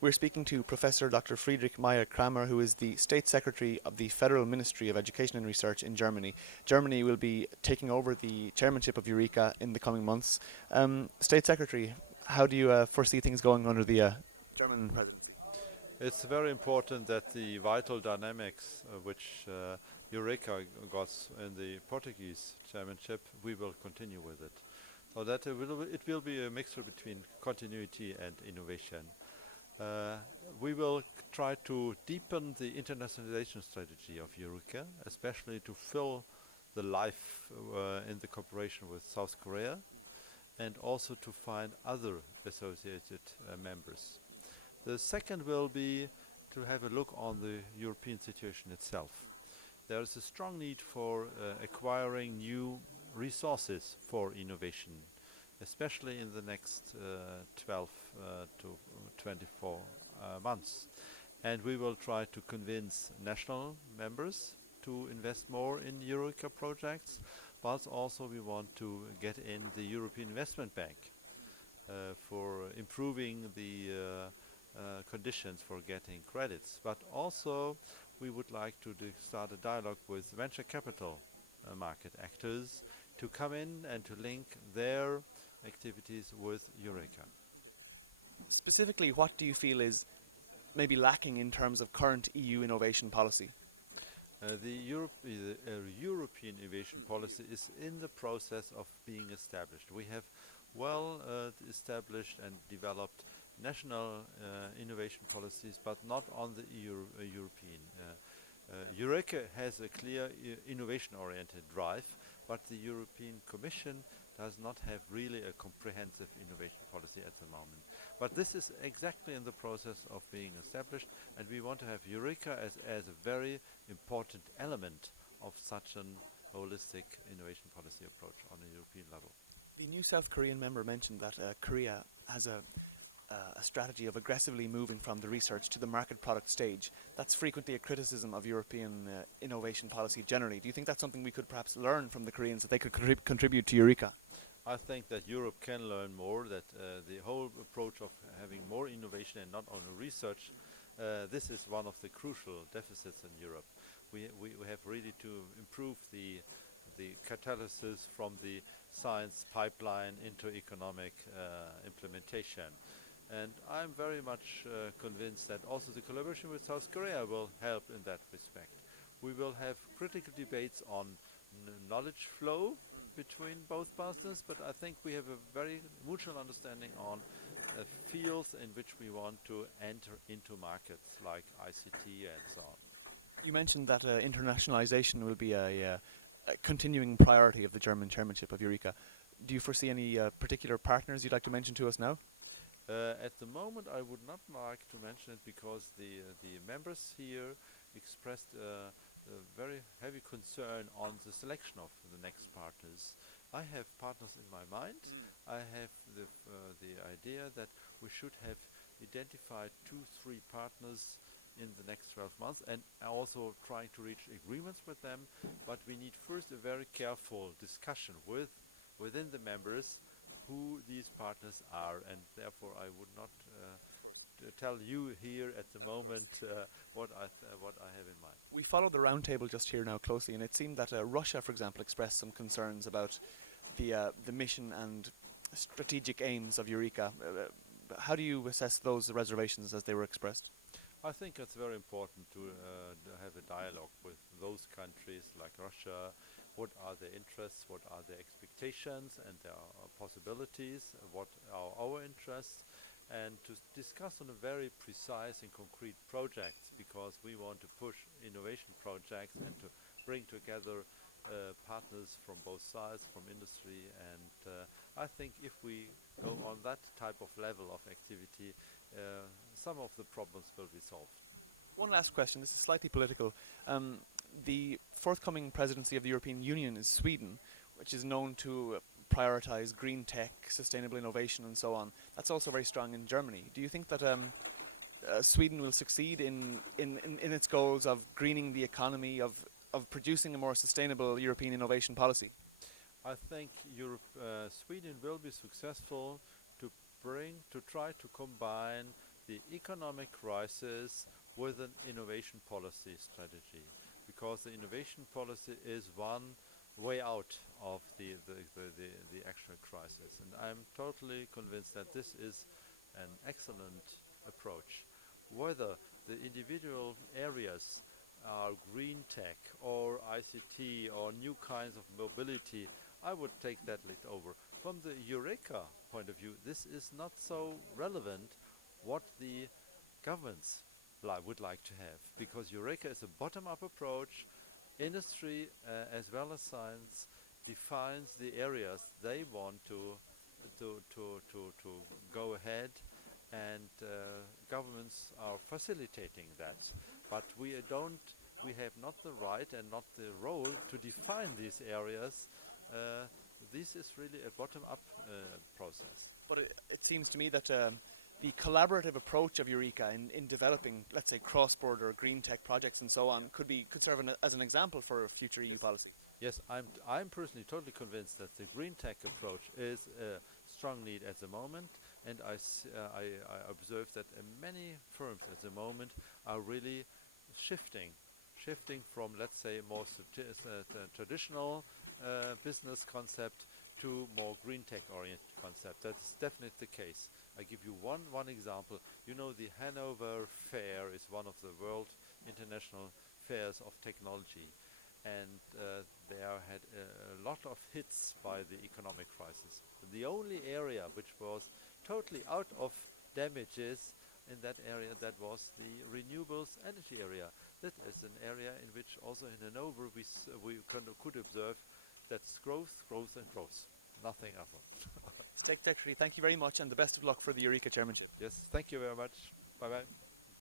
We're speaking to Professor Dr. Friedrich Meyer Krahmer, who is the State Secretary of the Federal Ministry of Education and Research in Germany. Germany will be taking over the chairmanship of Eureka in the coming months. State Secretary, how do you foresee things going under the German presidency? It's very important that the vital dynamics which Eureka got in the Portuguese chairmanship, we will continue with it. So that it will be a mixture between continuity and innovation. We will try to deepen the internationalization strategy of Eureka, especially to fill the life in the cooperation with South Korea, and also to find other associated members. The second will be to have a look on the European situation itself. There is a strong need for acquiring new resources for innovation, especially in the next 12 to 24 months. And we will try to convince national members to invest more in Eureka projects, but also we want to get in the European Investment Bank for improving the conditions for getting credits. But also we would like to start a dialogue with venture capital market actors to come in and to link their activities with Eureka. Specifically, what do you feel is maybe lacking in terms of current EU innovation policy? The European innovation policy is in the process of being established. We have well established and developed national innovation policies, but not on the European. Eureka has a clear innovation-oriented drive, but the European Commission does not have really a comprehensive innovation policy at the moment. But this is exactly in the process of being established, and we want to have Eureka as a very important element of such an holistic innovation policy approach on a European level. The new South Korean member mentioned that Korea has a strategy of aggressively moving from the research to the market product stage. That's frequently a criticism of European innovation policy generally. Do you think that's something we could perhaps learn from the Koreans, that they could contribute to Eureka? I think that Europe can learn more, that the whole approach of having more innovation and not only research, this is one of the crucial deficits in Europe. We have really to improve the catalysis from the science pipeline into economic implementation. And I'm very much convinced that also the collaboration with South Korea will help in that respect. We will have critical debates on knowledge flow between both partners, but I think we have a very mutual understanding on fields in which we want to enter into markets like ICT and so on. You mentioned that internationalization will be a continuing priority of the German chairmanship of Eureka. Do you foresee any particular partners you'd like to mention to us now? At the moment, I would not like to mention it because the members here expressed a very heavy concern on the selection of the next partners. I have partners in my mind. I have the idea that we should have identified 2-3 partners in the next 12 months and also trying to reach agreements with them. But we need first a very careful discussion within the members who these partners are, and therefore I would not tell you here at the moment what I have in mind. We followed the roundtable just here now closely, and it seemed that Russia, for example, expressed some concerns about the mission and strategic aims of Eureka. How do you assess those reservations as they were expressed? I think it's very important to have a dialogue with those countries like Russia. What are their interests, what are their expectations and their possibilities, what are our interests, and to discuss on a very precise and concrete projects, because we want to push innovation projects and to bring together partners from both sides, from industry, and I think if we go on that type of level of activity, some of the problems will be solved. One last question, this is slightly political. The forthcoming presidency of the European Union is Sweden, which is known to prioritize green tech, sustainable innovation and so on. That's also very strong in Germany. Do you think that Sweden will succeed in its goals of greening the economy, of producing a more sustainable European innovation policy? I think Sweden will be successful to try to combine the economic crisis with an innovation policy strategy, because the innovation policy is one way out of the actual crisis. And I'm totally convinced that this is an excellent approach. Whether the individual areas are green tech or ICT or new kinds of mobility, I would take that lead over. From the Eureka point of view, this is not so relevant what the governments would like to have, because Eureka is a bottom-up approach. Industry as well as science defines the areas they want to go ahead, and governments are facilitating that. But we have not the right and not the role to define these areas. This is really a bottom-up process. But it seems to me that the collaborative approach of Eureka in developing, let's say, cross-border green tech projects and so on could serve as an example for future EU policy. Yes, I'm personally totally convinced that the green tech approach is a strong need at the moment, and I observe that many firms at the moment are really shifting from, let's say, more traditional business concept to more green tech oriented concept. That's definitely the case. I give you one example. You know, the Hanover Fair is one of the world international fairs of technology, and there had a lot of hits by the economic crisis. The only area which was totally out of damages in that area, that was the renewables energy area. That is an area in which also in Hanover we could observe that's growth, and growth. Nothing else. Secretary, thank you very much, and the best of luck for the Eureka chairmanship. Yes, thank you very much. Bye-bye.